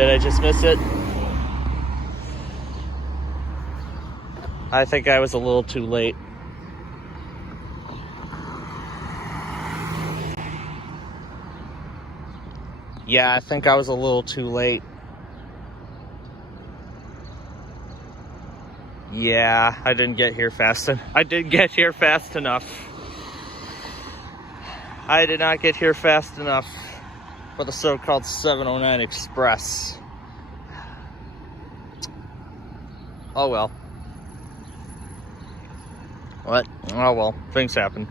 Did I just miss it? I think I was a little too late. Yeah, I think I was a little too late. Yeah, I didn't get here fast enough. I didn't get here fast enough. I did not get here fast enough for the so-called 709 Express. Oh well. What? Oh well, things happen.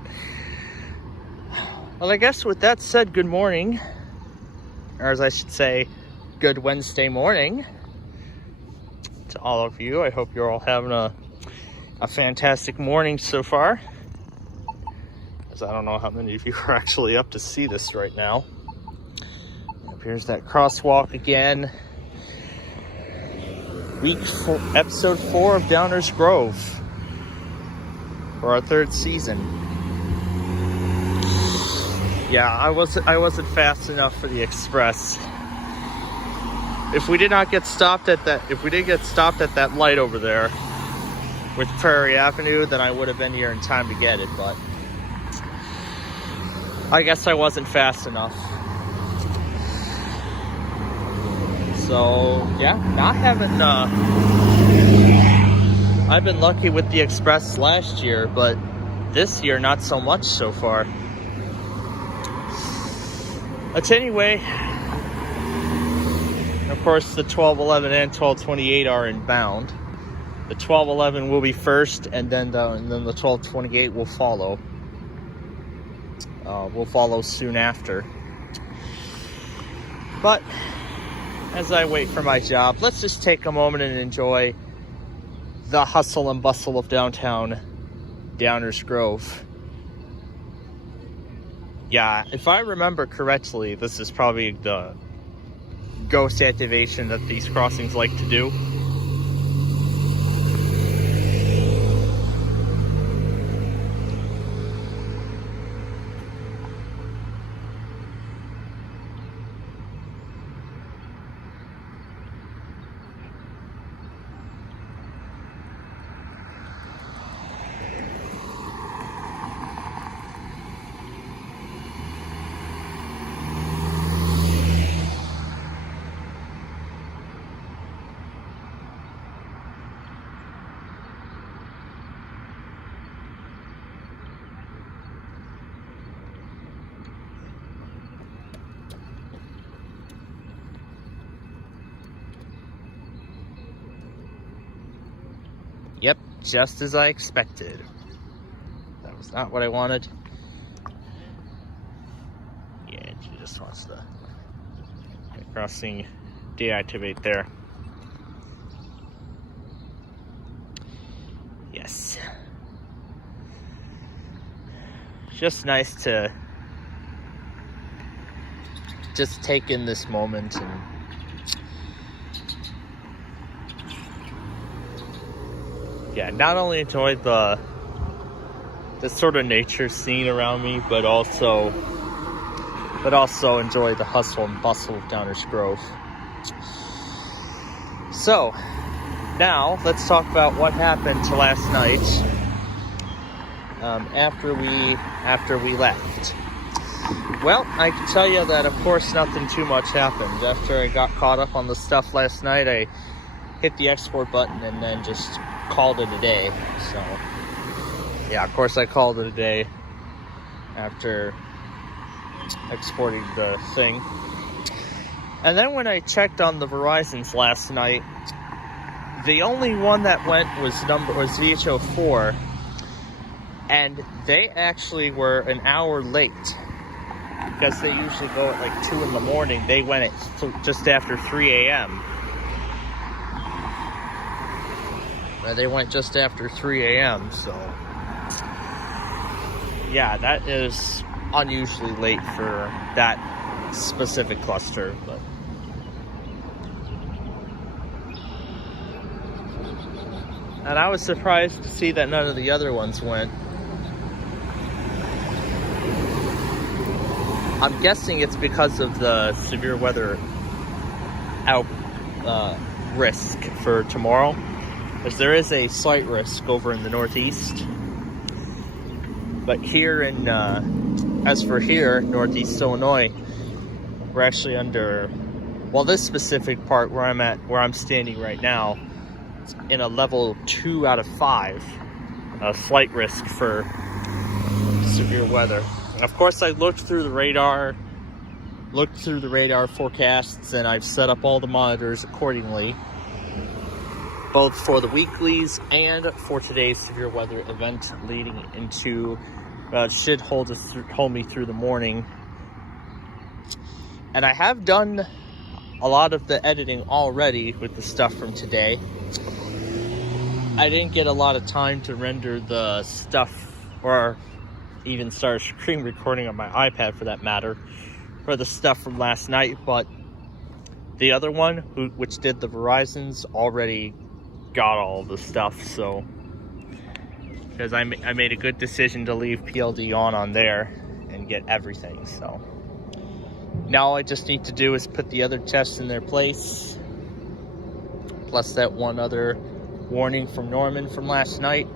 Well, I guess with that said, good morning. Or as I should say, good Wednesday morning to all of you. I hope you're all having a fantastic morning so far. Because I don't know how many of you are actually up to see this right now. Here's that crosswalk again. Episode 4 of Downers Grove for our 3rd season. Yeah, I wasn't fast enough for the express. If we did get stopped at that light over there with Prairie Avenue, then I would have been here in time to get it, but I guess I wasn't fast enough. So yeah, I've been lucky with the express last year, but this year not so much so far. But anyway, of course the 1211 and 1228 are inbound. The 1211 will be first, and then the 1228 will follow. Will follow soon after. But as I wait for my job, let's just take a moment and enjoy the hustle and bustle of downtown Downers Grove. Yeah, if I remember correctly, this is probably the ghost activation that these crossings like to do. Yep, just as I expected. That was not what I wanted. Yeah, she just wants the crossing deactivate there. Yes. Just nice to just take in this moment and yeah, not only enjoy the sort of nature scene around me, but also enjoy the hustle and bustle of Downers Grove. So, now let's talk about what happened last night after we left. Well, I can tell you that, of course, nothing too much happened. After I got caught up on the stuff last night, I hit the export button and then just called it a day. So yeah, of course I called it a day after exporting the thing. And then when I checked on the Verizons last night, the only one that went was VHO4, and they actually were an hour late because they usually go at like 2 in the morning. They went at just after 3 a.m. They went just after 3 a.m. So yeah, that is unusually late for that specific cluster. But and I was surprised to see that none of the other ones went. I'm guessing it's because of the severe weather out risk for tomorrow, because there is a slight risk over in the northeast. But here in, as for here, northeast Illinois, we're actually under, well, this specific part where I'm at, where I'm standing right now, it's in a level 2 out of 5, a slight risk for severe weather. Of course, I looked through the radar forecasts, and I've set up all the monitors accordingly, both for the weeklies and for today's severe weather event leading into, should hold me through the morning. And I have done a lot of the editing already with the stuff from today. I didn't get a lot of time to render the stuff, or even start screen recording on my iPad for that matter, for the stuff from last night, but the other one, which did the Verizons, already got all the stuff. So, because I made a good decision to leave PLD on there and get everything. So now all I just need to do is put the other tests in their place, plus that one other warning from Norman from last night.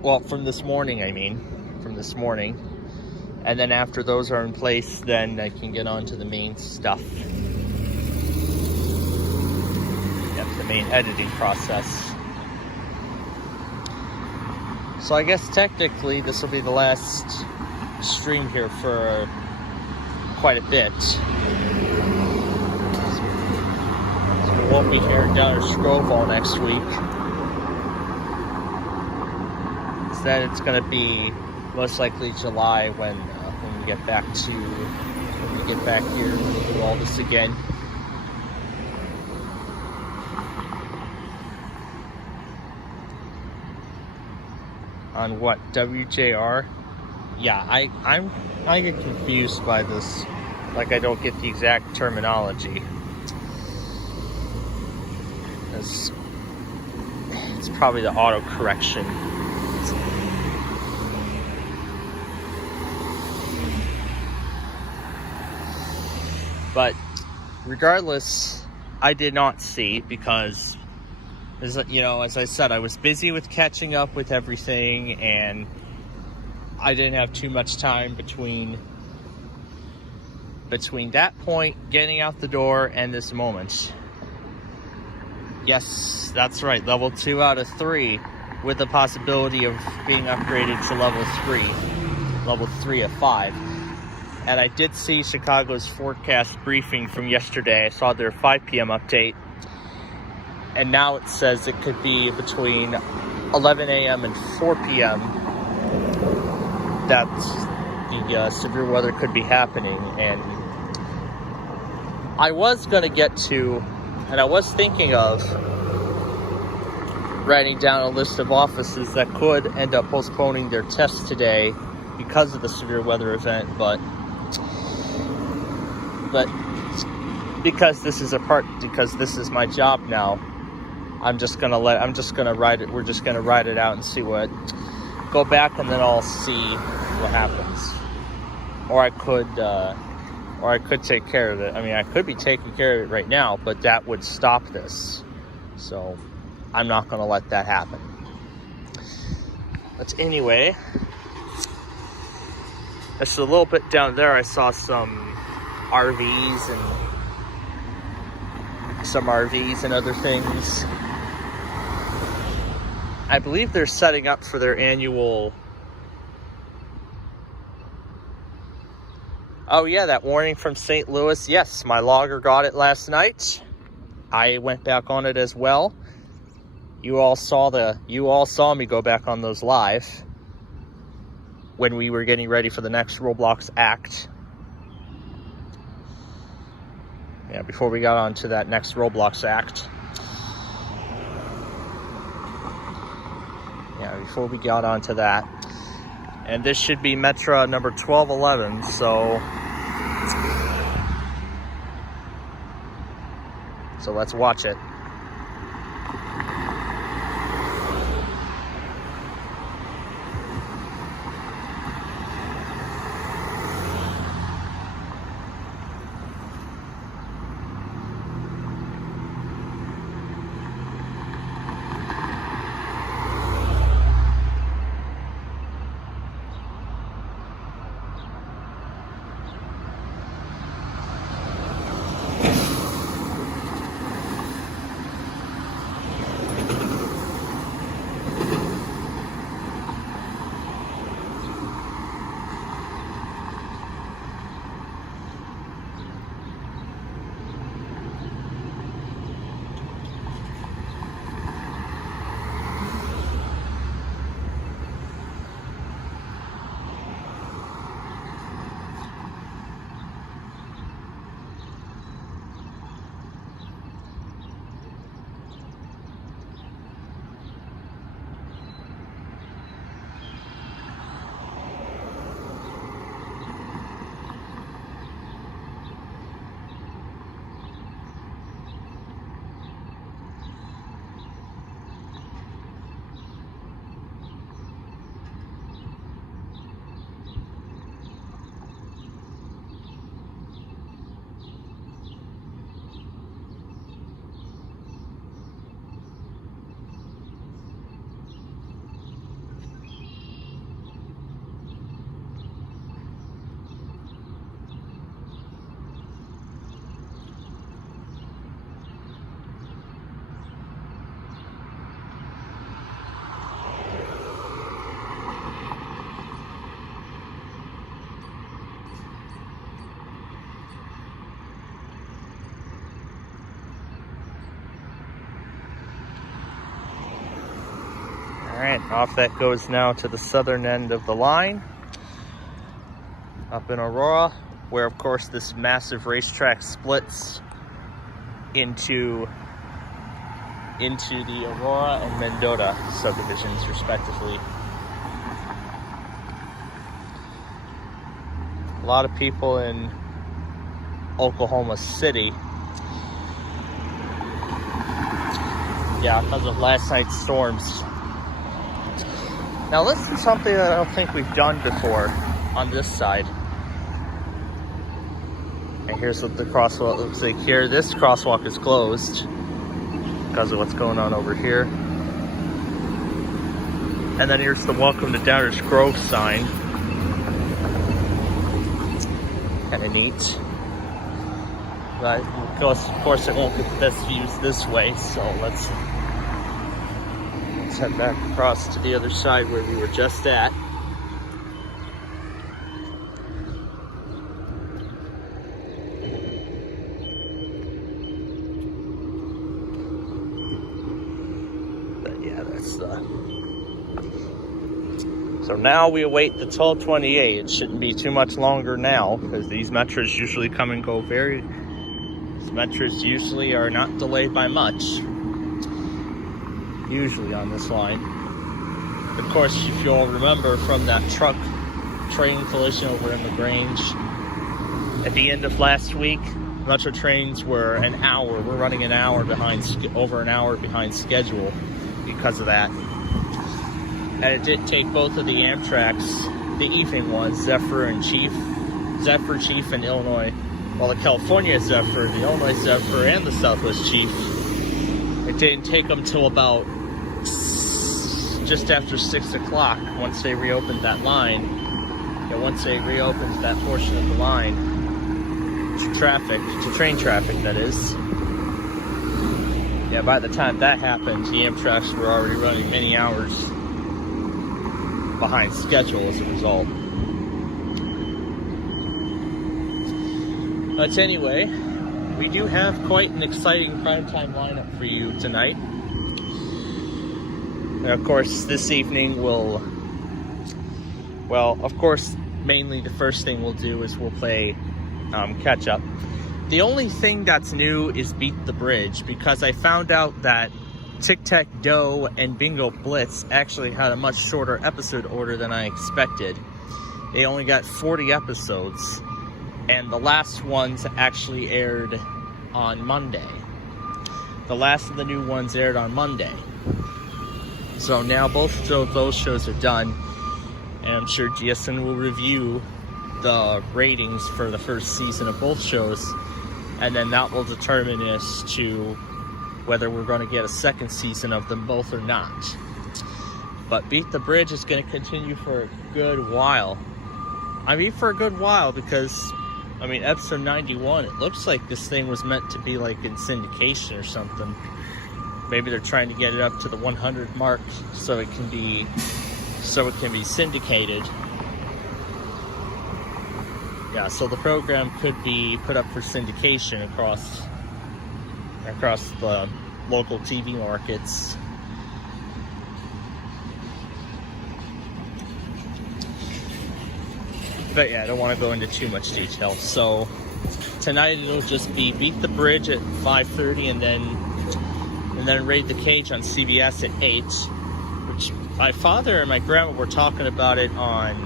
Well, from this morning, I mean, from this morning. And then after those are in place, then I can get on to the main stuff. Yep, the main editing process. So I guess technically this will be the last stream here for quite a bit. So we won't be here down at Scrovall next week. Instead, it's going to be most likely July when we get back here and do all this again. On what, WJR? Yeah, I get confused by this. Like, I don't get the exact terminology. It's probably the autocorrection. But regardless, I did not see, because, as I said, I was busy with catching up with everything, and I didn't have too much time between that point, getting out the door, and this moment. Yes, that's right, level 2 out of 3, with the possibility of being upgraded to level 3 of 5. And I did see Chicago's forecast briefing from yesterday. I saw their 5 p.m. update. And now it says it could be between 11 a.m. and 4 p.m. that the severe weather could be happening. And I was going to get to, and I was thinking of writing down a list of offices that could end up postponing their tests today because of the severe weather event, but because this is my job now, we're just gonna ride it out and see go back, and then I'll see what happens. Or I could take care of it. I mean, I could be taking care of it right now, but that would stop this. So I'm not gonna let that happen. But anyway, just a little bit down there, I saw some RVs and other things. I believe they're setting up for their annual... Oh yeah, that warning from St. Louis. Yes, my logger got it last night. I went back on it as well. You all saw me go back on those live when we were getting ready for the next Roblox act. Yeah, before we got on to that next Roblox act. Yeah, before we got on to that. And this should be Metra number 1211, so let's watch it. Alright, off that goes now to the southern end of the line, up in Aurora, where of course this massive racetrack splits into the Aurora and Mendota subdivisions, respectively. A lot of people in Oklahoma City, yeah, because of last night's storms. Now this is something that I don't think we've done before on this side. And here's what the crosswalk looks like here. This crosswalk is closed because of what's going on over here. And then here's the Welcome to Downers Grove sign. Kind of neat. But of course it won't get the best views this way, so let's head back across to the other side where we were just at. But yeah, that's so now we await the 1228. It shouldn't be too much longer now, because these metros usually come and go these metros usually are not delayed by much. Usually on this line. Of course, if you all remember from that truck-train collision over in LaGrange at the end of last week, metro trains were we're running over an hour behind schedule because of that. And it did take both of the Amtraks, the evening ones, Zephyr Chief and Illinois, well, the California Zephyr, the Illinois Zephyr, and the Southwest Chief. It didn't take them till about just after 6 o'clock once they reopened that line. Yeah, once they reopened that portion of the line to train traffic, that is. Yeah, by the time that happened, the Amtrak's were already running many hours behind schedule as a result. But anyway, we do have quite an exciting primetime lineup for you tonight. And of course, this evening mainly the first thing we'll do is we'll play catch up. The only thing that's new is Beat the Bridge, because I found out that Tic Tac Doe and Bingo Blitz actually had a much shorter episode order than I expected. They only got 40 episodes, and the last ones actually aired on Monday. The last of the new ones aired on Monday. So now both of those shows are done, and I'm sure GSN will review the ratings for the first season of both shows, and then that will determine as to whether we're going to get a second season of them both or not. But Beat the Bridge is going to continue for a good while. Because episode 91, it looks like this thing was meant to be like in syndication or something. Maybe they're trying to get it up to the 100 mark so it can be syndicated. Yeah, so the program could be put up for syndication across the local TV markets. But yeah, I don't want to go into too much detail. So tonight it'll just be Beat the Bridge at 5:30, and then Raid the Cage on CBS at 8. Which my father and my grandma were talking about it on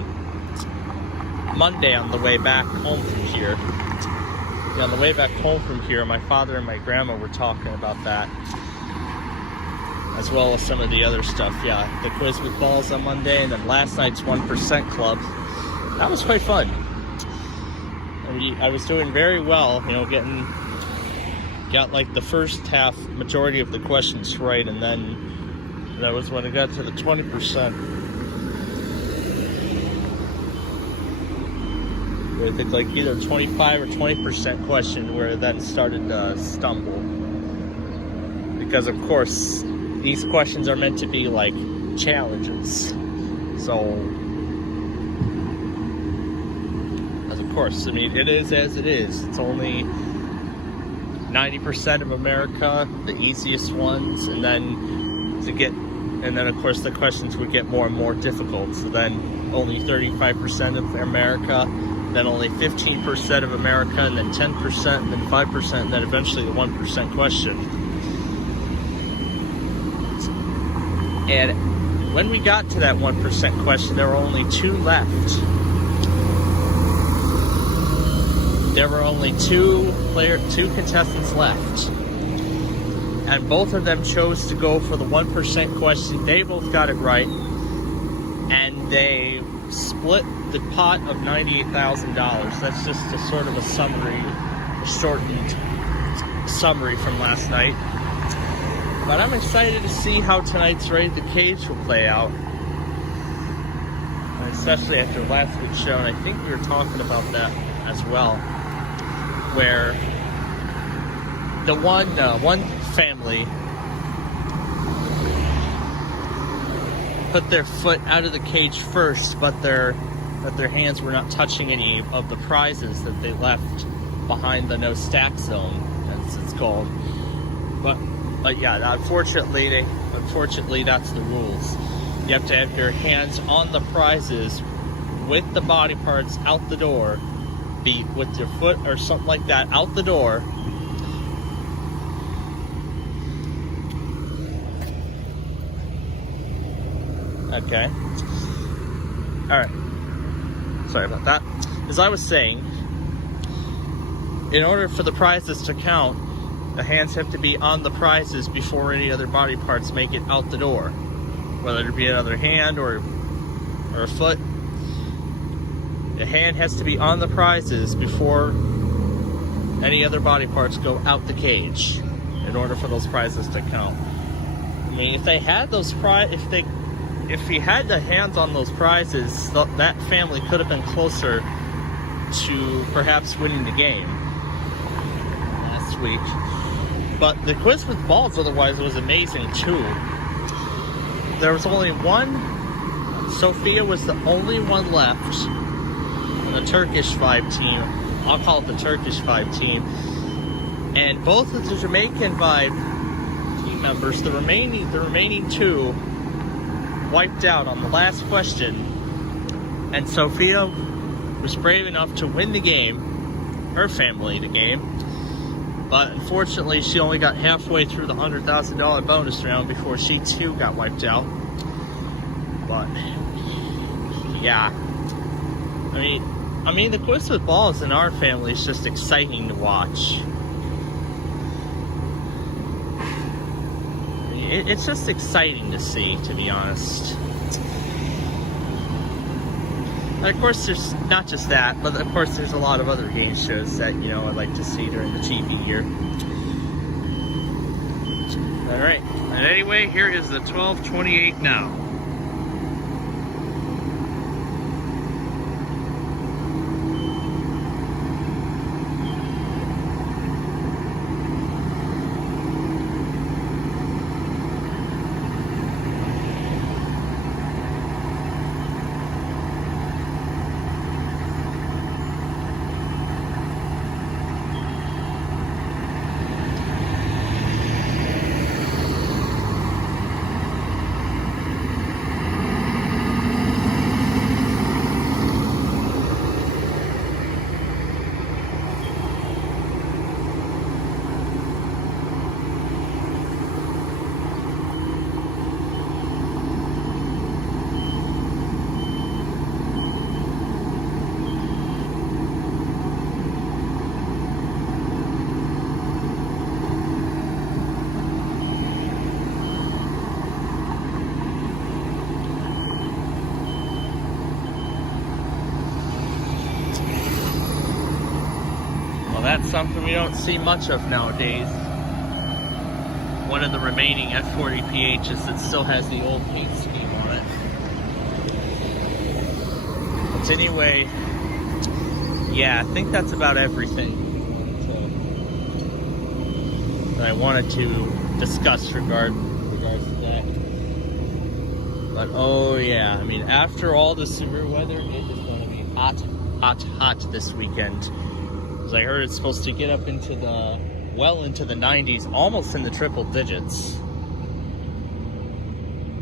Monday on the way back home from here. Yeah, on the way back home from here, my father and my grandma were talking about that, as well as some of the other stuff. Yeah, the quiz with balls on Monday, and then last night's 1% Club. That was quite fun. I was doing very well, got like the first half majority of the questions right, and then that was when I got to the 20%. I think like either 25 or 20% question where that started to stumble. Because of course, these questions are meant to be like challenges. So, of course, it is as it is. It's only 90% of America, the easiest ones, and then to get And then, of course, the questions would get more and more difficult. So then only 35% of America, then only 15% of America, and then 10%, and then 5%, and then eventually the 1% question. And when we got to that 1% question, there were only 2 left. There were only two contestants left. And both of them chose to go for the 1% question. They both got it right. And they split the pot of $98,000. That's just a sort of a summary, a shortened summary from last night. But I'm excited to see how tonight's Raid the Cage will play out. And especially after last week's show, and I think we were talking about that as well. Where the one family put their foot out of the cage first, but their hands were not touching any of the prizes that they left behind the no stack zone, as it's called. But yeah, unfortunately that's the rules. You have to have your hands on the prizes with the body parts out the door, be with your foot or something like that out the door. Okay. Alright. Sorry about that. As I was saying, in order for the prizes to count, the hands have to be on the prizes before any other body parts make it out the door. Whether it be another hand or a foot. The hand has to be on the prizes before any other body parts go out the cage in order for those prizes to count. I mean, if they had those if he had the hands on those prizes, that family could have been closer to perhaps winning the game last week. But the quiz with balls otherwise was amazing too. There was only one. Sophia was the only one left on the Turkish 5 team. I'll call it the Turkish 5 team. And both of the Jamaican 5 team members, the remaining 2, wiped out on the last question, and Sophia was brave enough to win the game, her family the game, but unfortunately she only got halfway through the $100,000 bonus round before she too got wiped out. But yeah, I mean the quiz with balls in our family is just exciting to watch. It's just exciting to see, to be honest. And of course, there's not just that, but of course there's a lot of other game shows that, you know, I like to see during the TV year. Alright, and anyway, here is the 12:28 now. That's something we don't see much of nowadays. One of the remaining F40 PHs that still has the old paint scheme on it. But anyway, yeah, I think that's about everything that I wanted to discuss regards to that. But oh yeah, I mean, after all the severe weather, it is going to be hot this weekend. I heard it's supposed to get up into the 90s, almost in the triple digits.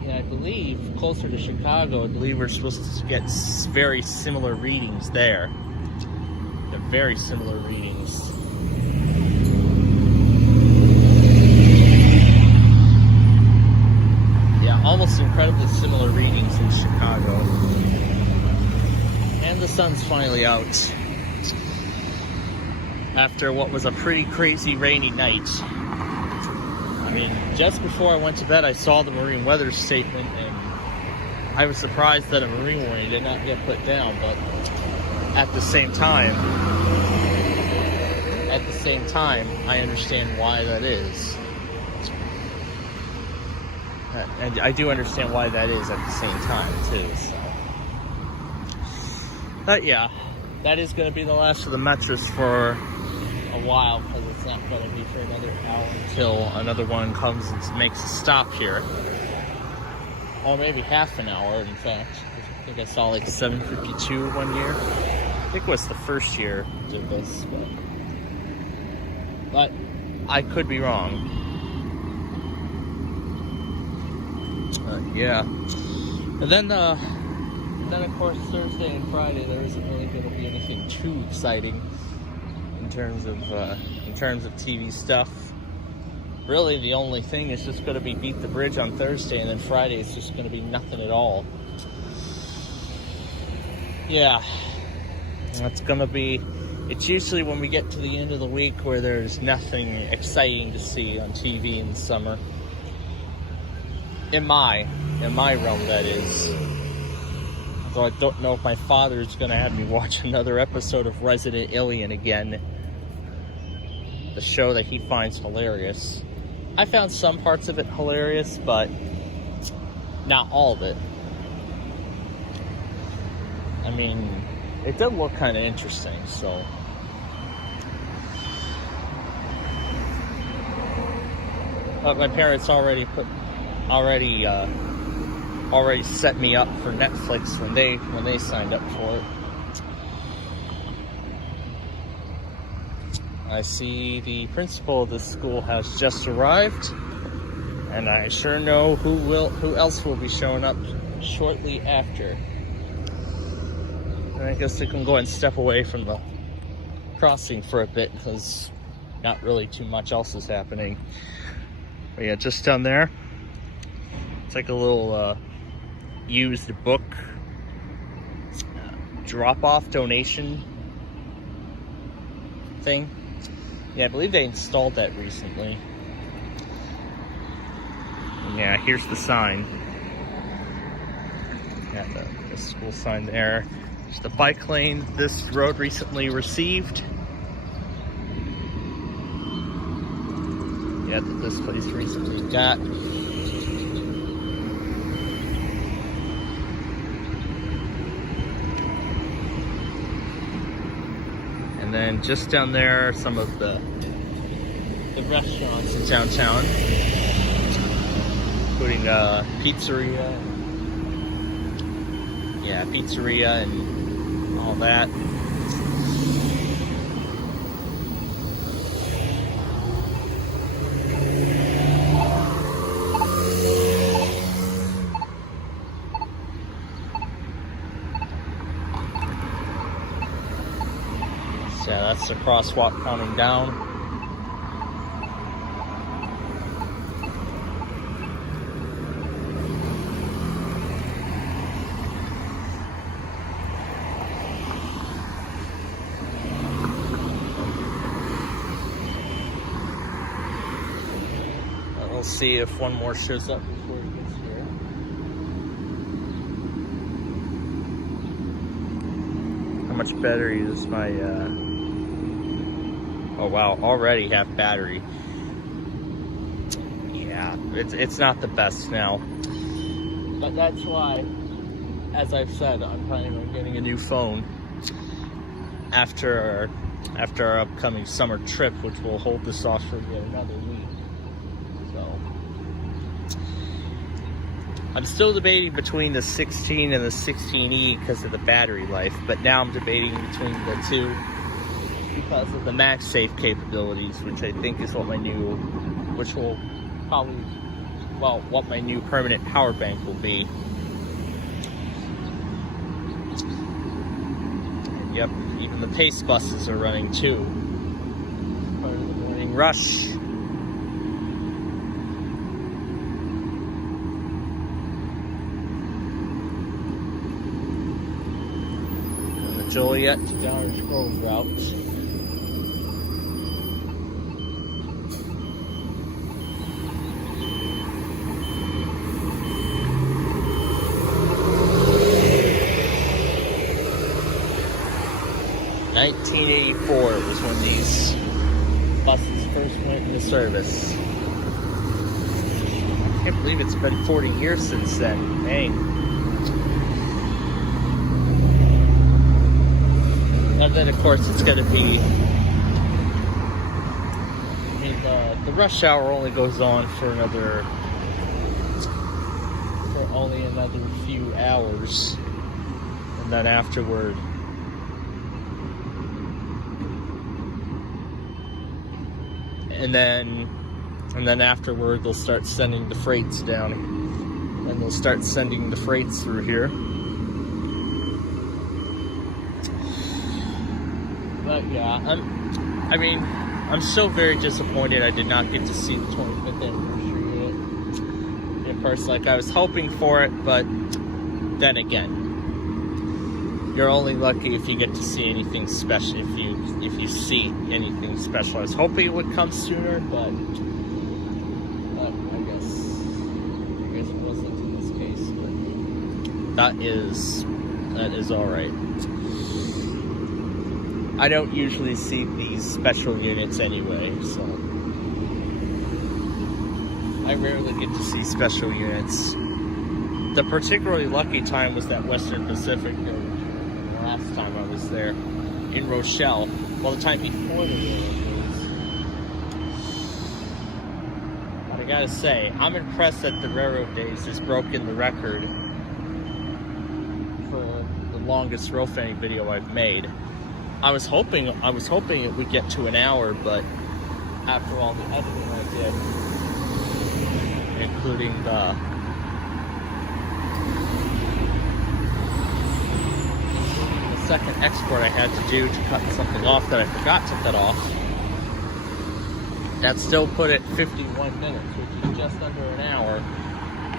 Yeah, I believe closer to Chicago, I believe we're supposed to get very similar readings there. They're very similar readings. Yeah, almost incredibly similar readings in Chicago. And the sun's finally out after what was a pretty crazy rainy night. I mean, just before I went to bed, I saw the marine weather statement, and I was surprised that a marine warning did not get put down, but at the same time, I understand why that is. And I do understand why that is at the same time, too, so. But yeah, that is going to be the last of the Metros for a while, because it's not going to be for another hour until another one comes and makes a stop here. Or maybe half an hour, in fact. I think I saw like 7:52 one year. I think it was the first year did this, but I could be wrong. Yeah. And then of course Thursday and Friday there isn't really going to be anything too exciting in terms of TV stuff. Really, the only thing is just going to be Beat the Bridge on Thursday, and then Friday is just going to be nothing at all. Yeah, that's going to be. It's usually when we get to the end of the week where there's nothing exciting to see on TV in the summer. In my realm, that is. Although I don't know if my father's going to have me watch another episode of Resident Alien again. The show that he finds hilarious. I found some parts of it hilarious, but not all of it. I mean, it did look kind of interesting, so. But my parents already set me up for Netflix when they signed up for it. I see the principal of this school has just arrived, and I sure know who else will be showing up shortly after. And I guess I can go and step away from the crossing for a bit, because not really too much else is happening. But yeah, just down there, it's like a little used book drop-off donation thing. Yeah, I believe they installed that recently. And yeah, here's the sign. Yeah, the school sign there. There's the bike lane this road recently received. Yeah, that this place recently got. And then just down there, some of the restaurants in downtown, including pizzeria. Yeah, pizzeria and all that. Yeah, that's the crosswalk coming down. We'll see if one more shows up before it gets here. How much battery is my oh wow, already have battery. Yeah, it's not the best now. But that's why, as I've said, I'm planning on getting a new phone after our upcoming summer trip, which will hold this off for yet another week. So I'm still debating between the 16 and the 16E because of the battery life, but now I'm debating between the two because of the MagSafe capabilities, which I think is what which will probably well, what my new permanent power bank will be. Yep, even the pace buses are running too. Part of the morning rush. And the Joliet to Downers Grove route. In 1984 was when these buses first went into service. I can't believe it's been 40 years since then. Dang. And then, of course, it's going to be... I mean, the rush hour only goes on for only another few hours. And then afterward... And then afterward, they'll start sending the freights down. And they'll start sending the freights through here. But yeah, I'm so very disappointed I did not get to see the 25th anniversary in person like I was hoping for it, but then again, you're only lucky if you get to see anything special, if you see anything special. I was hoping it would come sooner, but I guess it wasn't in this case. But that is all right. I don't usually see these special units anyway, so I rarely get to see special units. The particularly lucky time was that Western Pacific last time I was there in Rochelle. Well, the time before the railroad days. But I gotta say, I'm impressed that the railroad days has broken the record for the longest Railfanning video I've made. I was hoping it would get to an hour, but after all the editing I did, including the second export I had to do to cut something off that I forgot to cut off, that still put it 51 minutes, which is just under an hour,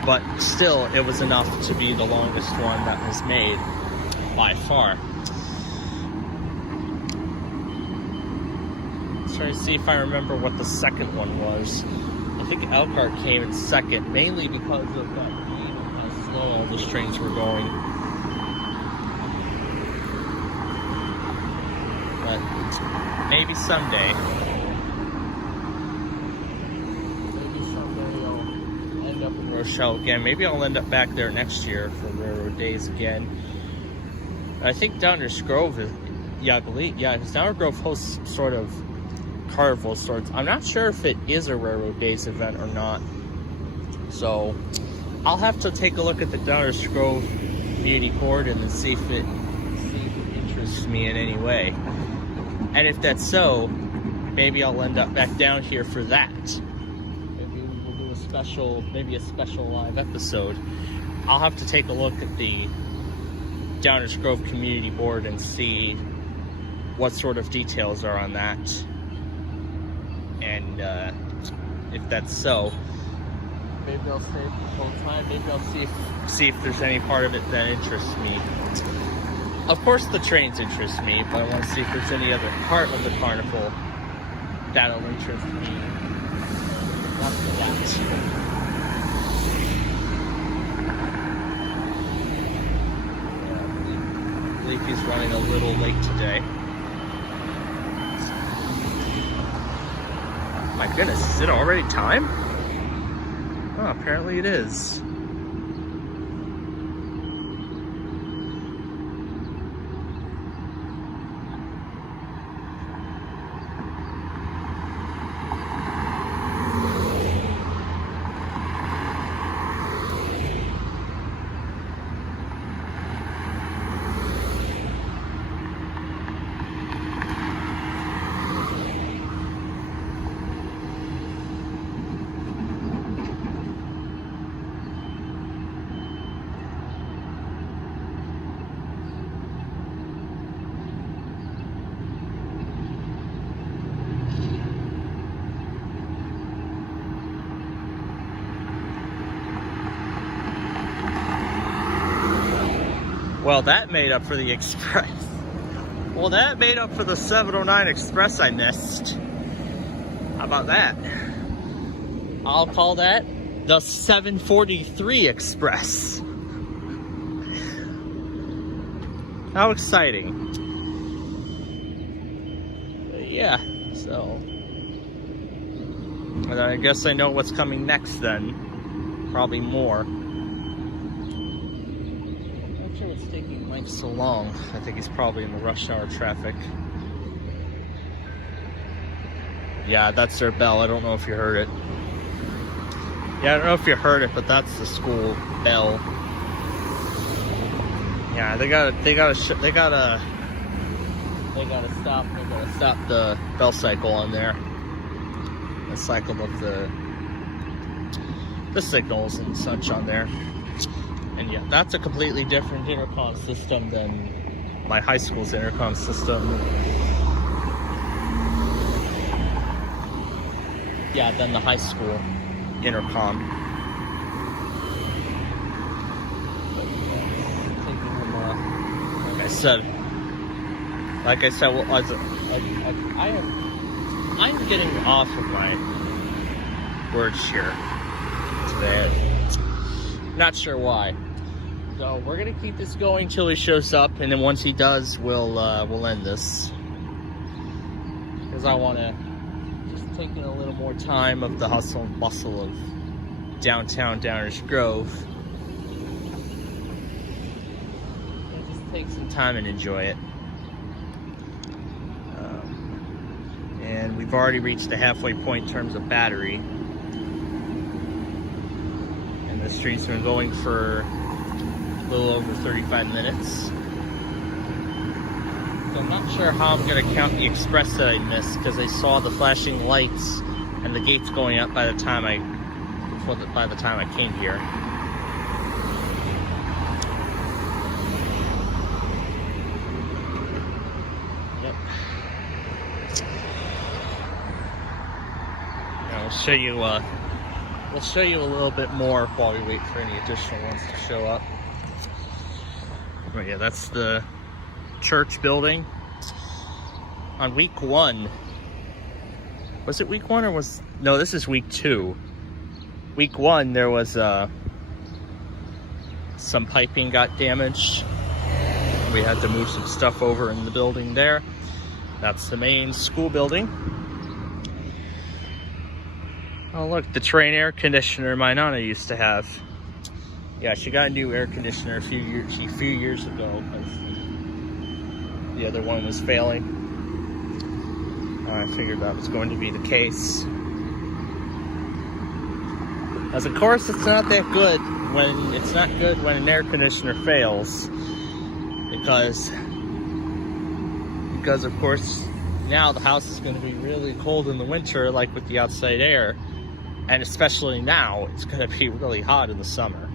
but still it was enough to be the longest one that was made by far. I'm trying to see if I remember what the second one was. I think Elkhart came in second, mainly because of that rain and how slow all those trains were going. But maybe someday I'll end up in Rochelle again. Maybe I'll end up back there next year for railroad days again. I think Downers Grove is, because Downers Grove hosts sort of carnival sorts. I'm not sure if it is a railroad days event or not. So I'll have to take a look at the Downers Grove community board and then see if it interests me in any way. And if that's so, maybe I'll end up back down here for that. Maybe we'll do a special live episode. I'll have to take a look at the Downers Grove community board and see what sort of details are on that. And if that's so, maybe I'll stay the whole time. Maybe I'll see if there's any part of it that interests me. Of course the trains interest me, but I want to see if there's any other part of the carnival that'll interest me after that. I believe he's running a little late today. My goodness, is it already time? Oh, apparently it is. Well, that made up for the express. Well, that made up for the 709 express I missed. How about that? I'll call that the 743 express. How exciting. But yeah, so. And I guess I know what's coming next then. Probably more. I'm not sure what's taking Mike so long. I think he's probably in the rush hour traffic. Yeah, that's their bell. I don't know if you heard it. Yeah, I don't know if you heard it, but that's the school bell. Yeah, they gotta stop the bell cycle on there. The cycle of the signals and such on there. And yeah, that's a completely different intercom system than my high school's intercom system. Yeah, than the high school intercom. Like I said, well, I'm getting off of my words here today. Not sure why. So we're gonna keep this going till he shows up, and then once he does, we'll end this. Because I want to just take in a little more time of the hustle and bustle of downtown Downers Grove. And just take some time and enjoy it. And we've already reached the halfway point in terms of battery. And the street's been going for a little over 35 minutes. So I'm not sure how I'm going to count the express that I missed, because I saw the flashing lights and the gates going up by the time I came here. We'll show you a little bit more while we wait for any additional ones to show up. But yeah, that's the church building. On week 1, was it week 1 or no, this is week 2. Week 1, there was some piping got damaged. We had to move some stuff over in the building there. That's the main school building. Oh look, the train air conditioner my Nana used to have. Yeah, she got a new air conditioner a few years ago because the other one was failing. I figured that was going to be the case. As of course, it's not that good when an air conditioner fails, because of course now the house is going to be really cold in the winter, like with the outside air. And especially now, it's going to be really hot in the summer.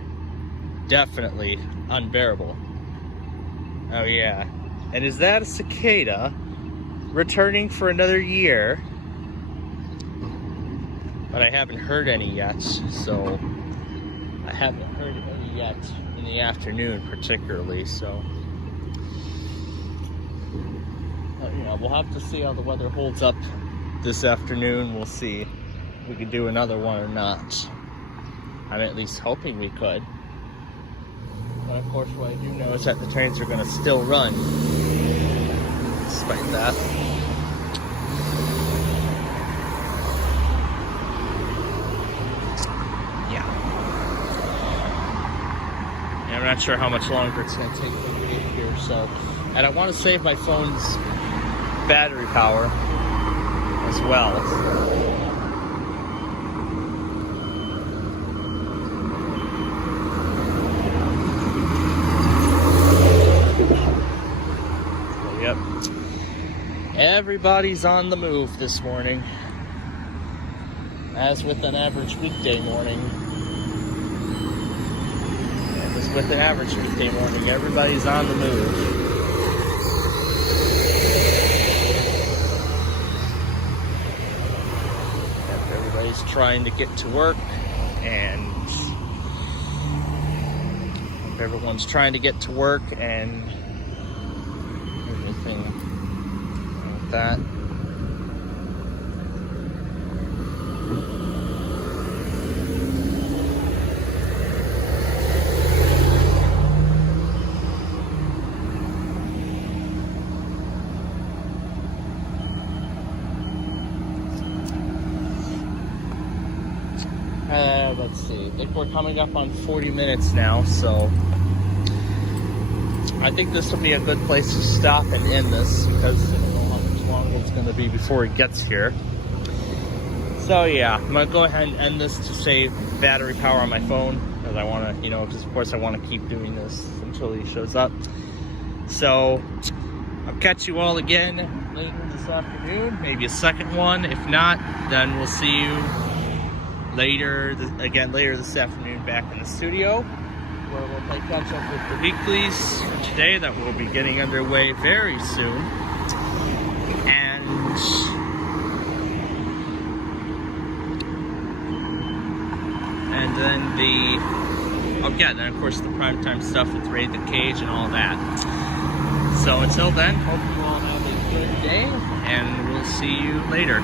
Definitely unbearable. Oh yeah. And is that a cicada returning for another year? But I haven't heard any yet, so I haven't heard any yet in the afternoon particularly, so yeah, we'll have to see how the weather holds up this afternoon. We'll see if we can do another one or not. I'm at least hoping we could. But of course, what I do know is that the trains are going to still run despite that. Yeah. And I'm not sure how much longer it's going to take me to get here, so. And I want to save my phone's battery power as well. Yep. Everybody's on the move this morning, as with an average weekday morning. As with an average weekday morning, everybody's on the move. Everybody's trying to get to work, and Everyone's trying to get to work and everything like that. Let's see, I think we're coming up on 40 minutes now, so I think this will be a good place to stop and end this, because I don't know how much longer it's going to be before it gets here. So yeah, I'm going to go ahead and end this to save battery power on my phone, because I want to, because of course I want to keep doing this until he shows up. So I'll catch you all again later this afternoon, maybe a second one. If not, then we'll see you later this afternoon back in the studio, where we'll play catch up with the weeklies for today that will be getting underway very soon. And then then of course the primetime stuff with Raid the Cage and all that. So until then, hope you all have a good day, and we'll see you later.